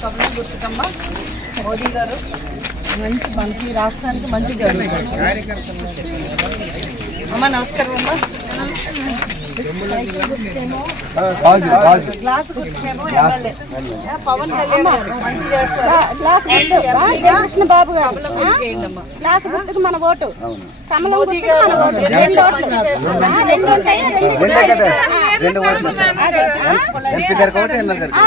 కమలం గుర్తుకమ్మ మోదీ గారు మంచి మనకి రాష్ట్రానికి మంచి జరుగుతుంది అమ్మ నమస్కారం అమ్మ గ్లాస్ గుర్తుకేమో ఎమ్మెల్యే పవన్ కళ్యాణ్ గారు మంచి చేస్తారు గ్లాస్ గుర్తు జయకృష్ణ బాబు గారు గ్లాస్ గుర్తుకు మన ఓటు కమలం గుర్తుకు మన ఓటు రెండు రెండు ఉంటాయి రెండు ఓట్లు ఎంపీ గారికి ఒకటి ఎమ్మెల్యే గారికి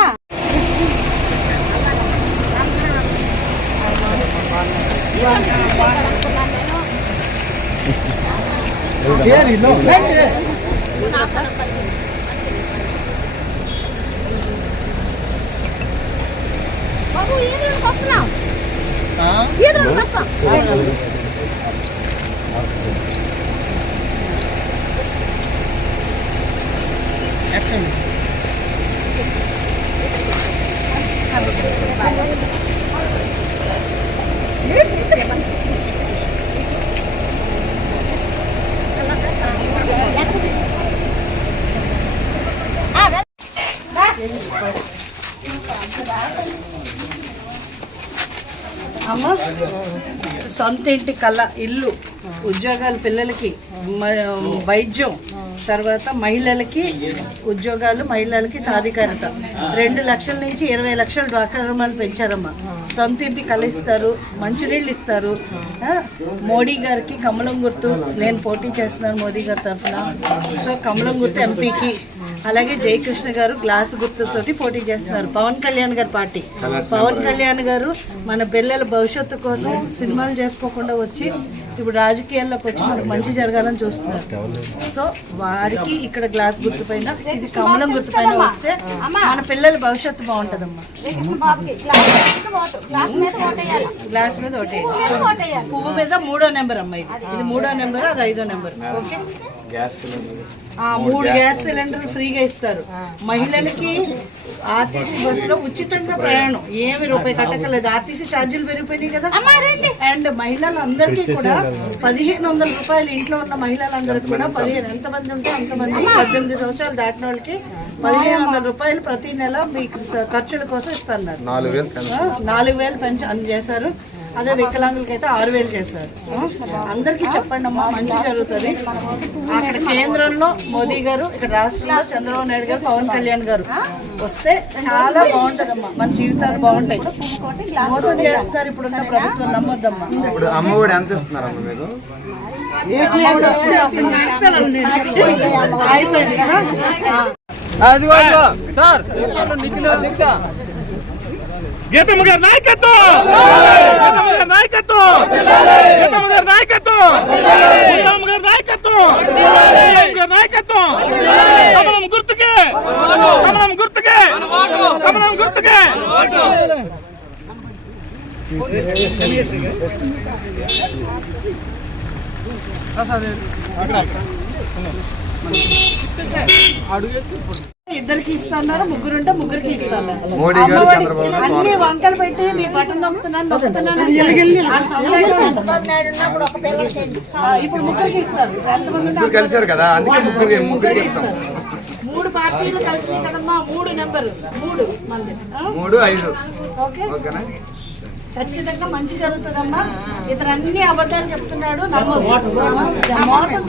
ఆ, బాబు అమ్మ సొంత ఇంటి కళ ఇల్లు ఉద్యోగాలు పిల్లలకి మ- వైద్యం తర్వాత మహిళలకి ఉద్యోగాలు మహిళలకి సాధికారత. రెండు లక్షల నుంచి ఇరవై లక్షల డ్వాక్రమాలు పెంచారమ్మా. సొంత ఇంటి కళ ఇస్తారు మంచినీళ్ళు ఇస్తారు. మోడీ గారికి కమలం గుర్తు. నేను పోటీ చేస్తున్నాను మోదీ గారి తరఫున. సో కమలం గుర్తు ఎంపీకి. అలాగే జయకృష్ణ గారు గ్లాస్ గుర్తుతోటి పోటీ చేస్తున్నారు. పవన్ కళ్యాణ్ గారి పార్టీ. పవన్ కళ్యాణ్ గారు మన పిల్లల భవిష్యత్తు కోసం సినిమాలు చేసుకోకుండా వచ్చి ఇప్పుడు రాజకీయాల్లోకి వచ్చి మనకు మంచి జరగాలని చూస్తున్నారు. సో వారికి ఇక్కడ గ్లాస్ గుర్తు పైన ఇది కమలం గుర్తు పైన వస్తే మన పిల్లల భవిష్యత్తు బాగుంటుందమ్మా. గ్లాస్ మీద ఓటేయాలి. ఒకటి పువ్వు మీద మూడో నెంబర్ అమ్మా ఇది. ఇది మూడో నెంబర్ అది ఐదో నెంబర్. ఓకే? ఆ, మూడు గ్యాస్ సిలిండర్లు ఫ్రీగా ఇస్తారు. మహిళలకి ఆర్టీసీ బస్సులో ఉచితంగా ప్రయాణం. ఏమి రూపాయి కట్టకలేదు ఆర్టీసీ ఛార్జీలు పెరిగిపోయినాయి కదా. అండ్ మహిళలందరికీ కూడా పదిహేను వందల రూపాయలు ఇంట్లో ఉన్న మహిళలందరికీ కూడా పదిహేను ఎంతమంది ఉంటే అంతమంది పద్దెనిమిది సంవత్సరాలు దాటిన వాళ్ళకి పదిహేను వందల రూపాయలు ప్రతి నెల మీకు ఖర్చుల కోసం ఇస్తున్నారు నాలుగు వేలు పెంచి అని చేశారు. అదే వికలాంగులకి అయితే ఆరు వేలు చేశారు. అందరికీ చెప్పండి అమ్మా మంచి జరుగుతుంది. అక్కడ కేంద్రంలో మోదీ గారు ఇక్కడ రాష్ట్రంలో చంద్రబాబు నాయుడు గారు పవన్ కళ్యాణ్ గారు వస్తే చాలా బాగుంటదమ్మా. మన జీవితాలు బాగుంటాయి. మోసం చేస్తారు ఇప్పుడున్న ప్రభుత్వం నమ్మొద్దమ్మా. ఇప్పుడు అమ్మఒడి ఎంత ఇస్తున్నారమ్మ మీరు? అయిపోయింది కదా? ఆ. సార్ అధ్యక్ష గీతమ్మ గారి నాయకత్వం! గీతమ్మ గారి నాయకత్వం! గీతమ్మ గారి నాయకత్వం! గీతమ్మ గారి నాయకత్వం! గీతమ్మ గారి నాయకత్వం! కమలం గుర్తుకే! కమలం గుర్తుకే! కమలం గుర్తుకే! ఇద్దరికి ఇస్తున్నారు ముగ్గురు ఉంటే ముగ్గురికి ఇస్తున్నారు గారు, అన్ని వంకలు పెట్టి మీ బటన్ నొక్కుతున్నాను నొక్కుతున్నాను ఇప్పుడు ముగ్గురికి ఇస్తారు. ఎంతమంది కలిశారు కదా అందుకే ముగ్గురు ముగ్గురికి ఇస్తాం. మూడు పార్టీలు కలిసినాయి కదమ్మా మూడు నెంబర్. మూడు మంది? మూడు ఐదు. ఓకే. ఓకేనా? ఖచ్చితంగా మంచి జరుగుతుందమ్మా. ఇతను అన్ని అబద్ధాలు చెప్తున్నాడు. మోసం.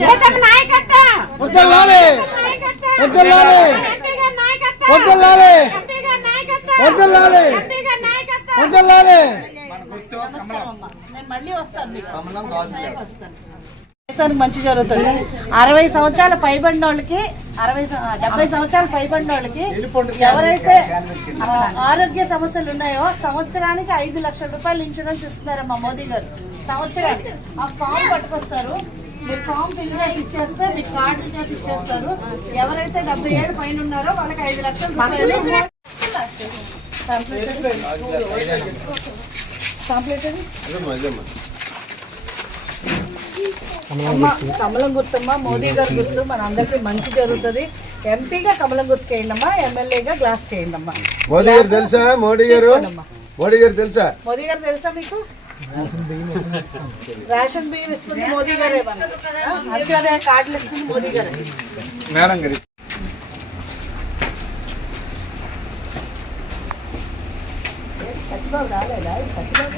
నేను మళ్ళీ వస్తాను మీకు. వస్తాను. దేశానికి మంచి జరుగుతుంది. అరవై సంవత్సరాల పైబడిన వాళ్ళకి అరవై డెబ్బై సంవత్సరాల పైబడిన వాళ్ళకి ఎవరైతే ఆరోగ్య సమస్యలు ఉన్నాయో సంవత్సరానికి ఐదు లక్షల రూపాయలు ఇన్సూరెన్స్ ఇస్తున్నారమ్మా మోదీ గారు. సంవత్సరానికి. ఆ ఫామ్ పట్టుకొస్తారు. మీరు ఫామ్ ఫిల్ చేసి ఇచ్చేస్తే మీకు కార్డు చేసి ఇచ్చేస్తారు. ఎవరైతే డెబ్బై ఏడు పైన ఉన్నారో వాళ్ళకి ఐదు లక్షల రూపాయలు. కంప్లీట్ అమ్మ కమలం గుర్తమ్మ మోదీ గారు గుర్తు మన అందరికీ మంచి జరుగుతుంది. ఎంపీగా కమలం గుర్తుకు వేయండమ్మా ఎమ్మెల్యేగా గ్లాస్ వేయండమ్మా మోదీ గారు తెలుసా? మోడీ గారు? మోడీ గారు తెలుసా? మోదీ గారు తెలుసా మీకు? రేషన్ బియ్యం ఇస్తుంది మోదీ గారే అందుకే కార్డులు ఇస్తుంది మోదీ గారే. మేడం గారి. సత్యబాబు రాలేదా? సత్యబాబు